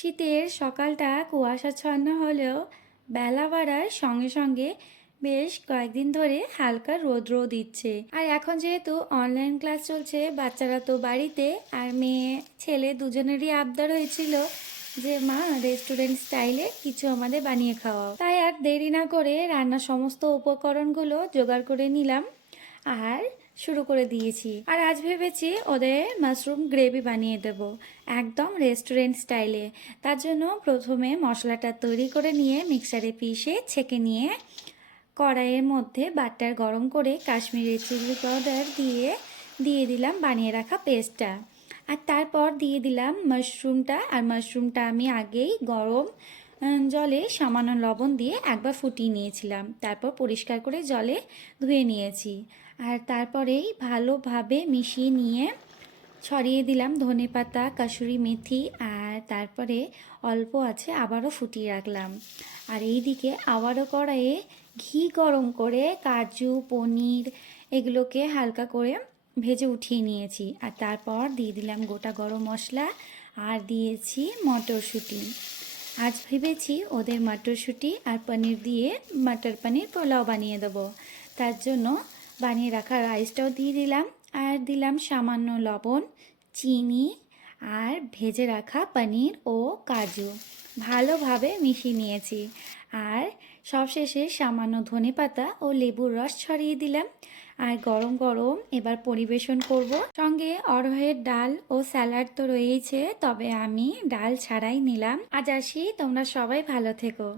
শীতের সকালটা কুয়াশাচ্ছন্ন হলেও বেলা বাড়ার সঙ্গে সঙ্গে বেশ কয়েকদিন ধরে হালকা রৌদ্র দিচ্ছে। আর এখন যেহেতু অনলাইন ক্লাস চলছে, বাচ্চারা তো বাড়িতে, আর মেয়ে ছেলে দুজনেরই আবদার হয়েছিল যে মা রেস্টুরেন্ট স্টাইলে কিছু আমাদের বানিয়ে খাওয়াও। তাই আর দেরি না করে রান্নার সমস্ত উপকরণগুলো জোগাড় করে নিলাম আর শুরু করে দিয়েছি। আর আজ ভেবেছি ওদের মাশরুম গ্রেভি বানিয়ে দেব একদম রেস্টুরেন্ট স্টাইলে। তার জন্য প্রথমে মশলাটা তৈরি করে নিয়ে মিক্সারে পিষে ছেঁকে নিয়ে কড়াইয়ের মধ্যে বাটার গরম করে কাশ্মীরি চিলি পাউডার দিয়ে দিলাম বানিয়ে রাখা পেস্টটা। আর তারপর দিয়ে দিলাম মাশরুমটা। আর মাশরুমটা আমি আগেই গরম জলে সামান্য লবণ দিয়ে একবার ফুটিয়ে নিয়েছিলাম, তারপর পরিষ্কার করে জলে ধুয়ে নিয়েছি। আর তারপরেই ভালোভাবে মিশিয়ে নিয়ে ছড়িয়ে দিলাম ধনেপাতা, কাসুরি মেথি, আর তারপরে অল্প আছে আবারও ফুটিয়ে রাখলাম। আর এইদিকে আবারও কড়াইয়ে ঘি গরম করে কাজু, পনির এগুলোকে হালকা করে ভেজে উঠিয়ে নিয়েছি। আর তারপর দিয়ে দিলাম গোটা গরম মশলা আর দিয়েছি মটরশুঁটি। আজ ভেবেছি ওদের মটরশুঁটি আর পনির দিয়ে মটর পনির পোলাও বানিয়ে দেবো। তার জন্য বানিয়ে রাখা রাইসটাও দিয়ে দিলাম আর দিলাম সামান্য লবণ, চিনি আর ভেজে রাখা পনির ও কাজু। ভালোভাবে মিশিয়ে নিয়েছি। আর সবশেষে সামান্য ধনেপাতা ও লেবুর রস ছড়িয়ে দিলাম। আর গরম গরম এবার পরিবেশন করব। সঙ্গে অড়হরের ডাল ও স্যালাড তো রয়েছে, তবে আমি ডাল ছাড়াই নিলাম। আজ আসি, তোমরা সবাই ভালো থেকো।